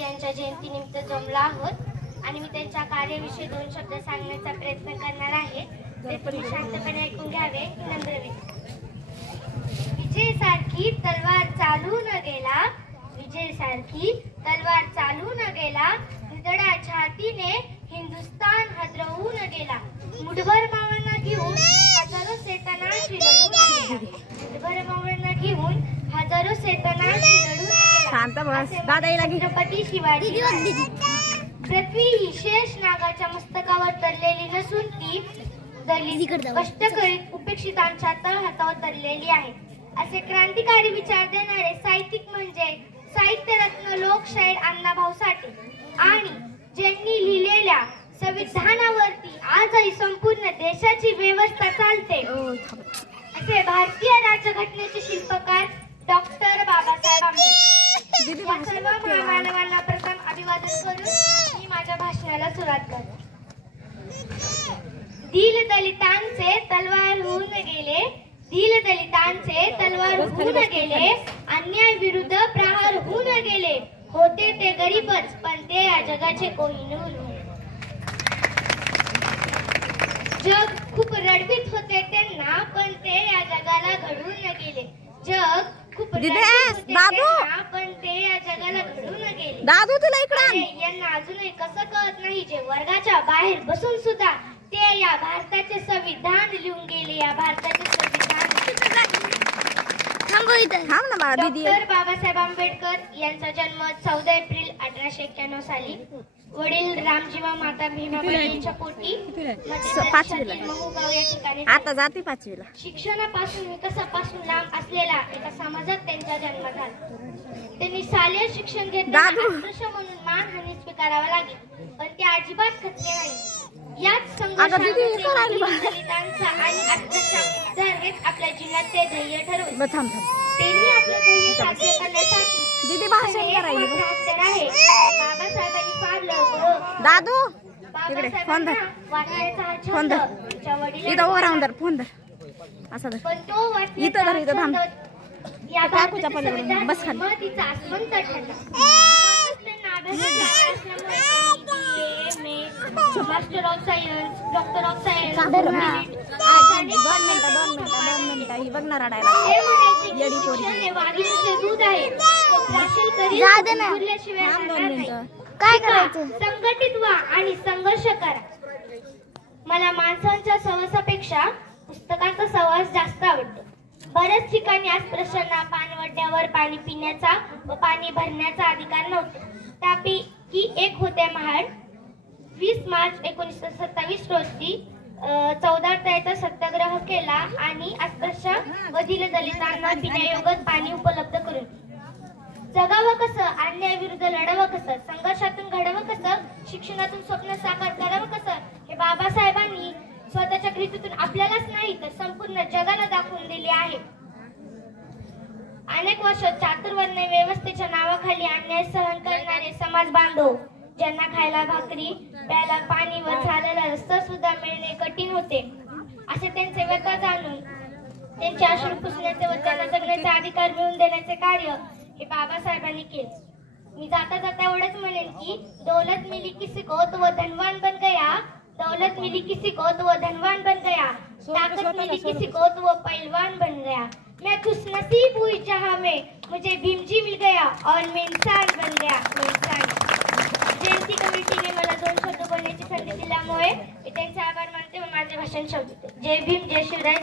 यांच्या जयंतीनिमित्त जमलो आहोत आणि मी त्यांच्या कार्याविषयी 2 शब्द सांगण्याचा प्रयत्न करणार आहे. ते तुम्ही शांतपणे ऐकून घ्यावे. नम्र विनंती. विजय सारखी तलवार चालू न गेला, विजय सारखी तलवार चालू न गेला, निधड्या छातीने हिंदुस्तान हादरवू न गेला. मुठभर मावळांना घेऊन हजारो सेनाशी लढून गेला, मुठभर मावळांना घेऊन हजारो सेनाशी लढून गेला. छत्रपती शिवाजी. पृथ्वी ही शेष नागाच्या मस्तकावर तरलेली नसून ती कष्ट करीत उपेक्षितांच्या तळहातावर तरलेली आहे. असे क्रांतिकारी विचार देणारे साहित्यिक म्हणजे साहित्यरत्न लोकशाहीर अण्णाभाऊ साठे आणि ज्यांनी लिहिलेल्या संविधानावरती आजही संपूर्ण देशाची व्यवस्था चालते असे भारतीय राज्यघटनेचे शिल्पकार डॉक्टर बाबासाहेब आंबेडकर. सर्व महामानवांना प्रथम अभिवादन करून मी माझ्या भाषणाला सुरुवात करते. दलितांचे तलवार होऊन गेले, दलितांचे तलवार होऊन गेले, अन्याय विरुद्ध प्रहार होऊन गेले. होते ते गरीबच पण ते या जगाचे कोहिनूर. जग खूप रडवीत होते त्यांना पण ते या जगाला घडवून गेले. जग खूप रडवीत होते त्यांना पण ते या जगाला घडवून गेले. यांना अजूनही कसं कळत नाही जे वर्गाच्या बाहेर बसून सुद्धा ते या भारताचे संविधान लिहून गेले. या भारताचे संविधान डॉक्टर बाबासाहेब आंबेडकर यांचा जन्म 14 एप्रिल 1891 साली. वडील रामजी व माता भीमाबाईंच्या पोटी महूगाव या ठिकाणी. आता जाते 5वीला. शिक्षणापासून विकासापासून लांब असलेला एका समाजात त्यांचा जन्म झाला. त्यांनी शालेय शिक्षण घेतले म्हणून मानहानी स्वीकारावा लागली पण ते अजिबात खचले नाही. याच संघर्षामध्ये दलितांचा आणि अत्याचार हेच आपल्या जीवनात ते ध्येय ठरवले. त्यांनी आपलं ध्येय साध्य करण्यासाठी बाबासाहेबांनी फार लवकर बाबासाहेबांना वाचण्याचा हा छंद त्यांच्या वडिलांना पण तो वाचण्याचा छंद या भारताच्या संविधानात महत्त्वाचा आस्मंत ठरला. Master of science, doctor of science, संघटित व्हा आणि संघर्ष करा. मला माणसांच्या सहवासापेक्षा पुस्तकांचा सहवास जास्त आवडतो. बऱ्याच ठिकाणी आज प्रश्नांना पाणवट्यावर पाणी पिण्याचा व पाणी भरण्याचा अधिकार नव्हता. त्यापैकी एक होते महाड. 20 मार्च 1927 रोजी 14 तळ्याचा सत्याग्रह केला आणि अस्पृश्य व दलितांना पिण्यायोग्य पाणी उपलब्ध करून जगावं कसं, अन्यायाविरुद्ध लढावं कसं, संघर्षातून घडावं कसं, शिक्षणातून स्वप्न साकार करावं कसं हे बाबासाहेबांनी स्वतःच्या कृतीतून आपल्यालाच नाही तर संपूर्ण जगाला दाखवून दिले आहे. अनेक वर्ष चातुर्वर्ण्य व्यवस्थेच्या नावाखाली अन्याय सहन करणारे समाज बांधव ज्यांना खायला भाकरी, प्यायला पाणी व चालायला रस्ता सुद्धा मिळणे कठीण होते असे त्यांचे व्यथा जाणून त्यांचे अश्रू पुसण्याचे व त्यांना जगण्याचा अधिकार मिळवून देण्याचे कार्य हे बाबासाहेबांनी केले. मी जाता जाता एवढंच म्हणेन की दौलत मिली किसी को तो वो धनवान बन गया, दौलत मिली किसी को तो वो धनवान बन गया, ताकत मिली किसी को तो वो पहलवान बन गया. मैं खुश नसीब हुई जहाँ में मुझे भीमजी मिल गया और मैं इंसान बन गया. जयंती कमिटीने मला 2 शब्द बोलण्याची संधी दिल्यामुळे मी त्यांचे आभार मानते व माझे भाषण संपवते. जय भीम, जय शिवराय.